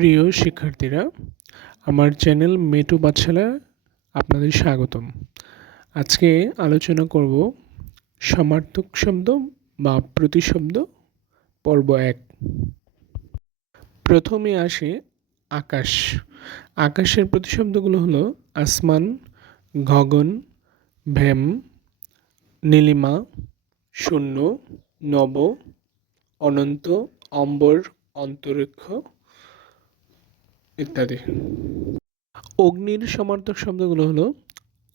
প্রিয় শিক্ষার্থীরা, আমার চ্যানেল মেটু পাঠশালায় আপনাদের স্বাগতম। আজকে আলোচনা করব সমার্থক শব্দ বা প্রতিশব্দ পর্ব 1। প্রথমে আসে আকাশ। আকাশের প্রতিশব্দগুলো হলো আসমান, গগন, ভ্যাম, নীলিমা, শূন্য, নব, অনন্ত, অম্বর, অন্তরিক্ষ ইত্যাদি। অগ্নির সমার্থক শব্দগুলো হলো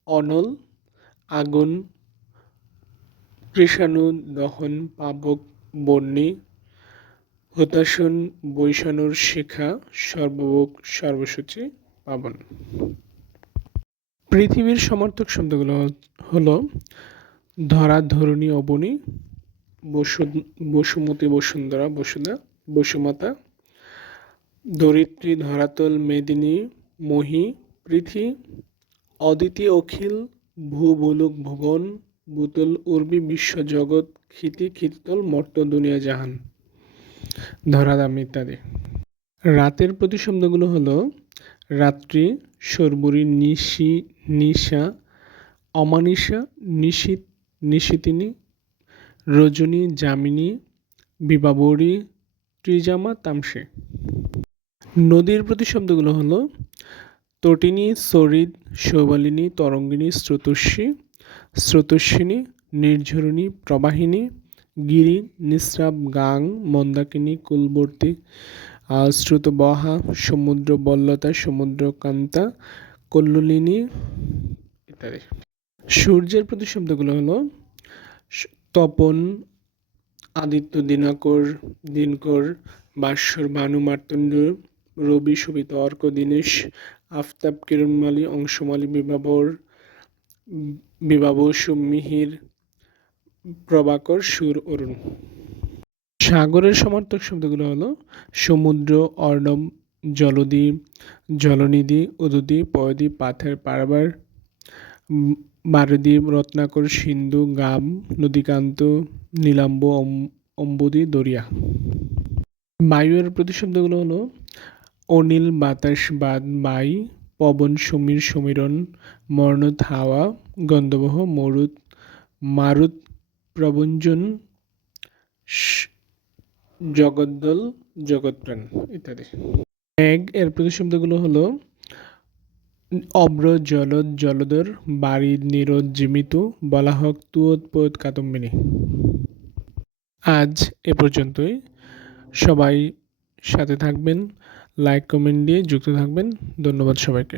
অনল, আগুন, কৃষাণু, দহন, পাবক, বহ্নি, হুতাশন, বৈষাণুর শিখা, সর্বভোগ, সর্বসূচি, পাবন। পৃথিবীর সমার্থক শব্দগুলো হলো ধরা, ধরণী, অবনী, বসুমতী, বসুন্ধরা, বসুধা, বসুমাতা, ধরিত্রী, ধরাতল, মেদিনী, মহী, পৃথি, অদিতি, অখিল, ভূভুলুক, ভুবন, ভূতল, উর্বী, বিশ্বজগৎ, ক্ষিতি, ক্ষিতিতল, মর্ত, দুনিয়া, জাহান, ধরাধাম ইত্যাদি। রাতের প্রতিশব্দগুলো হলো রাত্রি, শর্বরী, নিশি, নিশা, অমানিশা, নিশীত, নিশীতিনী, রজনী, যামিনী, বিবাবরী, ত্রিজামা, তামসী। নদীর প্রতিশব্দগুলো হলো তটিনী, সরিদ, শৈবালিনী, তরঙ্গিনী, স্রোতস্বী, স্রোতস্বিনী, নির্ঝরিণী, প্রবাহিনী, গিরি, নিঃস্রাব, গাং, মন্দাকিনী, কুলবর্তী, শ্রুতবহা, সমুদ্র বল্লতা, সমুদ্রকান্তা, কল্লোলিনী ইত্যাদি। সূর্যের প্রতিশব্দগুলো হলো তপন, আদিত্য, দিনাকর, দিনকর, ভাস্বর, ভানু, মার্তণ্ড, রবি, শোভিত, অর্ক, দীনেশ, আফতাব, কিরণমালী, অংশমালী, বিভাবর, সুমিহির, প্রভাকর, সুর, অরুণ। সাগরের সমার্থক শব্দগুলো হলো সমুদ্র, অর্ণব, জলদি, জলনিধি, উদুদি, পয়দি, পাথের, পারাবার, বারদ্বীপ, রত্নাকর, সিন্ধু, গাম, নদীকান্ত, নীলাম্ব, অম্বুদি, দরিয়া। বায়ুর প্রতিশব্দগুলো হলো অনিল, বাতাস, বাদ, বাই, পবন, সমীর, সমীরণ, মর্ণত, হাওয়া, গন্ধবহ, মরুত, মারুত, প্রবঞ্জন, জগদ্দল, জগৎপ্রাণ ইত্যাদি। মেঘ এর প্রতিশব্দগুলো হলো অব্র, জলদ, জলধর, বারিদ, নিরোধ, জিমিতু, বলাহক, তুয়ত, পয়ত, কাদম্বিনী। আজ এ পর্যন্তই। সবাই সাথে থাকবেন, লাইক কমেন্ট দিয়ে যুক্ত থাকবেন। ধন্যবাদ সবাইকে।